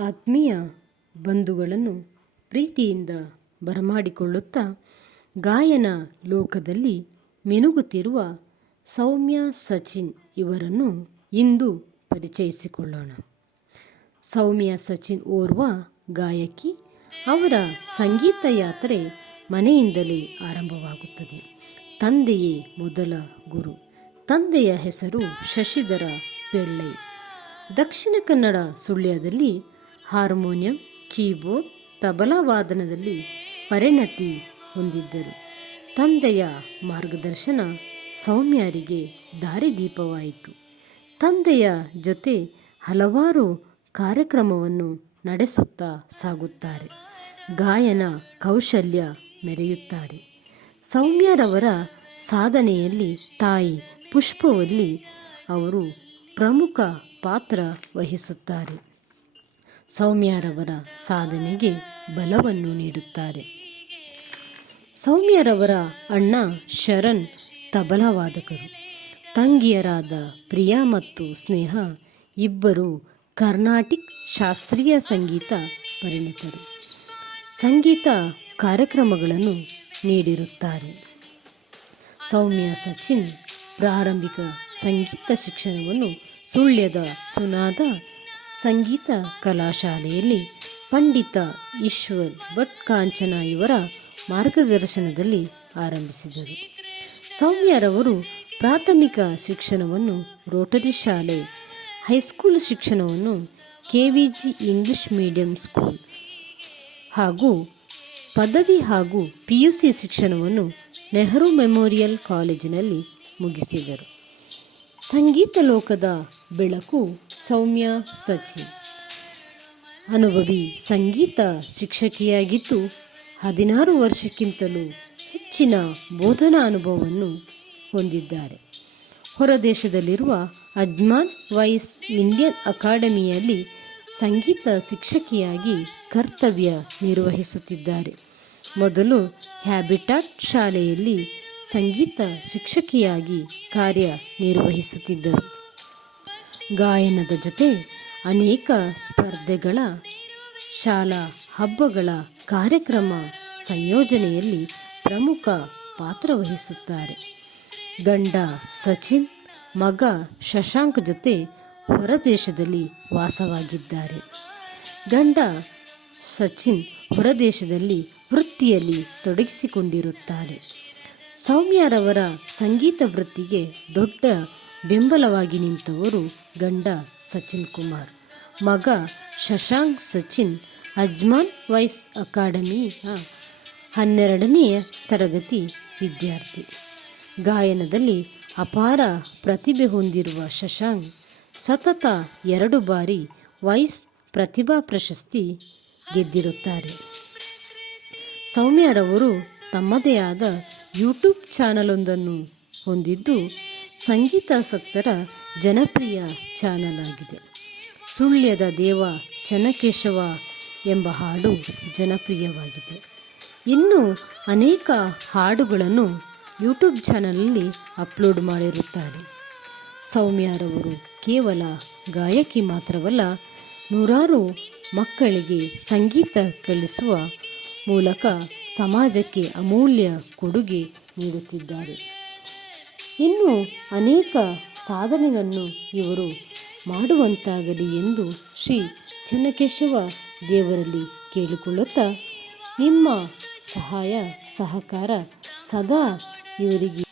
ಆತ್ಮೀಯ ಬಂಧುಗಳನ್ನು ಪ್ರೀತಿಯಿಂದ ಬರಮಾಡಿಕೊಳ್ಳುತ್ತಾ ಗಾಯನ ಲೋಕದಲ್ಲಿ ಮಿನುಗುತ್ತಿರುವ ಸೌಮ್ಯ ಸಚಿನ್ ಇವರನ್ನು ಇಂದು ಪರಿಚಯಿಸಿಕೊಳ್ಳೋಣ. ಸೌಮ್ಯ ಸಚಿನ್ ಓರ್ವ ಗಾಯಕಿ. ಅವರ ಸಂಗೀತ ಯಾತ್ರೆ ಮನೆಯಿಂದಲೇ ಆರಂಭವಾಗುತ್ತದೆ. ತಂದೆಯೇ ಮೊದಲ ಗುರು. ತಂದೆಯ ಹೆಸರು ಶಶಿಧರ ಪೆಳ್ಳೈ. ದಕ್ಷಿಣ ಕನ್ನಡ ಸುಳ್ಯದಲ್ಲಿ ಹಾರ್ಮೋನಿಯಂ, ಕೀಬೋರ್ಡ್, ತಬಲಾ ವಾದನದಲ್ಲಿ ಪರಿಣತಿ ಹೊಂದಿದ್ದರು. ತಂದೆಯ ಮಾರ್ಗದರ್ಶನ ಸೌಮ್ಯರಿಗೆ ದಾರಿದೀಪವಾಯಿತು. ತಂದೆಯ ಜೊತೆ ಹಲವಾರು ಕಾರ್ಯಕ್ರಮವನ್ನು ನಡೆಸುತ್ತಾ ಸಾಗುತ್ತಾರೆ. ಗಾಯನ ಕೌಶಲ್ಯ ಮೆರೆಯುತ್ತಾರೆ. ಸೌಮ್ಯರವರ ಸಾಧನೆಯಲ್ಲಿ ತಾಯಿ ಪುಷ್ಪವಲ್ಲಿ ಅವರು ಪ್ರಮುಖ ಪಾತ್ರ ವಹಿಸುತ್ತಾರೆ. ಸೌಮ್ಯರವರ ಸಾಧನೆಗೆ ಬಲವನ್ನು ನೀಡುತ್ತಾರೆ. ಸೌಮ್ಯರವರ ಅಣ್ಣ ಶರಣ್ ತಬಲವಾದಕರು. ತಂಗಿಯರಾದ ಪ್ರಿಯಾ ಮತ್ತು ಸ್ನೇಹ ಇಬ್ಬರು ಕರ್ನಾಟಿಕ್ ಶಾಸ್ತ್ರೀಯ ಸಂಗೀತ ಪರಿಣಿತರು. ಸಂಗೀತ ಕಾರ್ಯಕ್ರಮಗಳನ್ನು ನೀಡಿರುತ್ತಾರೆ. ಸೌಮ್ಯ ಸಚಿನ್ ಪ್ರಾರಂಭಿಕ ಸಂಗೀತ ಶಿಕ್ಷಣವನ್ನು ಸುಳ್ಯದ ಸುನಾದ ಸಂಗೀತ ಕಲಾಶಾಲೆಯಲ್ಲಿ ಪಂಡಿತ ಈಶ್ವರ್ ಭಟ್ ಕಾಂಚನ ಇವರ ಮಾರ್ಗದರ್ಶನದಲ್ಲಿ ಆರಂಭಿಸಿದರು. ಸೌಮ್ಯರವರು ಪ್ರಾಥಮಿಕ ಶಿಕ್ಷಣವನ್ನು ರೋಟರಿ ಶಾಲೆ, ಹೈಸ್ಕೂಲ್ ಶಿಕ್ಷಣವನ್ನು K V G English medium school ಹಾಗೂ ಪದವಿ ಹಾಗೂ ಪಿ ಯು ಸಿ ಶಿಕ್ಷಣವನ್ನು ನೆಹರು ಮೆಮೋರಿಯಲ್ ಕಾಲೇಜಿನಲ್ಲಿ ಮುಗಿಸಿದರು. ಸಂಗೀತ ಲೋಕದ ಬೆಳಕು ಸೌಮ್ಯ ಸಚಿ. ಅನುಭವಿ ಸಂಗೀತ ಶಿಕ್ಷಕಿಯಾಗಿದ್ದು ಹದಿನಾರು ವರ್ಷಕ್ಕಿಂತಲೂ ಹೆಚ್ಚಿನ ಬೋಧನಾ ಅನುಭವವನ್ನು ಹೊಂದಿದ್ದಾರೆ. ಹೊರದೇಶದಲ್ಲಿರುವ ಅಜ್ಮಾನ್ ವೈಸ್ ಇಂಡಿಯನ್ ಅಕಾಡೆಮಿಯಲ್ಲಿ ಸಂಗೀತ ಶಿಕ್ಷಕಿಯಾಗಿ ಕರ್ತವ್ಯ ನಿರ್ವಹಿಸುತ್ತಿದ್ದಾರೆ. ಮೊದಲು ಹ್ಯಾಬಿಟಾಟ್ ಶಾಲೆಯಲ್ಲಿ ಸಂಗೀತ ಶಿಕ್ಷಕಿಯಾಗಿ ಕಾರ್ಯ ನಿರ್ವಹಿಸುತ್ತಿದ್ದರು. ಗಾಯನದ ಜೊತೆ ಅನೇಕ ಸ್ಪರ್ಧೆಗಳ, ಶಾಲಾ ಹಬ್ಬಗಳ ಕಾರ್ಯಕ್ರಮ ಸಂಯೋಜನೆಯಲ್ಲಿ ಪ್ರಮುಖ ಪಾತ್ರ ವಹಿಸುತ್ತಾರೆ. ಗಂಡ ಸಚಿನ್, ಮಗ ಶಶಾಂಕ್ ಜೊತೆ ಹೊರದೇಶದಲ್ಲಿ ವಾಸವಾಗಿದ್ದಾರೆ. ಗಂಡ ಸಚಿನ್ ಹೊರದೇಶದಲ್ಲಿ ವೃತ್ತಿಯಲ್ಲಿ ತೊಡಗಿಸಿಕೊಂಡಿರುತ್ತಾರೆ. ಸೌಮ್ಯರವರ ಸಂಗೀತ ವೃತ್ತಿಗೆ ದೊಡ್ಡ ಬೆಂಬಲವಾಗಿ ನಿಂತವರು ಗಂಡ ಸಚಿನ್ ಕುಮಾರ್. ಮಗ ಶಶಾಂಕ್ ಸಚಿನ್, ಅಜ್ಮಾನ್ ವೈಸ್ ಅಕಾಡೆಮಿಯ ಹನ್ನೆರಡನೆಯ ತರಗತಿ ವಿದ್ಯಾರ್ಥಿ. ಗಾಯನದಲ್ಲಿ ಅಪಾರ ಪ್ರತಿಭೆ ಹೊಂದಿರುವ ಶಶಾಂಕ್ ಸತತ ಎರಡು ಬಾರಿ ವೈಸ್ ಪ್ರತಿಭಾ ಪ್ರಶಸ್ತಿ ಗೆದ್ದಿರುತ್ತಾರೆ. ಸೌಮ್ಯರವರು ತಮ್ಮದೇ ಆದ ಯೂಟ್ಯೂಬ್ ಚಾನಲೊಂದನ್ನು ಹೊಂದಿದ್ದು ಸಂಗೀತಾಸಕ್ತರ ಜನಪ್ರಿಯ ಚಾನಲ್ ಆಗಿದೆ. ಸುಳ್ಯದ ದೇವ ಚನ್ನಕೇಶವ ಎಂಬ ಹಾಡು ಜನಪ್ರಿಯವಾಗಿದೆ. ಇನ್ನು ಅನೇಕ ಹಾಡುಗಳನ್ನು ಯೂಟ್ಯೂಬ್ ಚಾನಲಲ್ಲಿ ಅಪ್ಲೋಡ್ ಮಾಡಿರುತ್ತಾರೆ. ಸೌಮ್ಯಾರವರು ಕೇವಲ ಗಾಯಕಿ ಮಾತ್ರವಲ್ಲ, ನೂರಾರು ಮಕ್ಕಳಿಗೆ ಸಂಗೀತ ಕಲಿಸುವ ಮೂಲಕ ಸಮಾಜಕ್ಕೆ ಅಮೂಲ್ಯ ಕೊಡುಗೆ ನೀಡುತ್ತಿದ್ದಾರೆ. ಇನ್ನು ಅನೇಕ ಸಾಧನೆಗಳನ್ನು ಇವರು ಮಾಡುವಂತಾಗಲಿ ಎಂದು ಶ್ರೀ ಚನ್ನಕೇಶವ ದೇವರಲ್ಲಿ ಕೇಳಿಕೊಳ್ಳುತ್ತಾ ನಿಮ್ಮ ಸಹಾಯ ಸಹಕಾರ ಸದಾ ಇವರಿಗೆ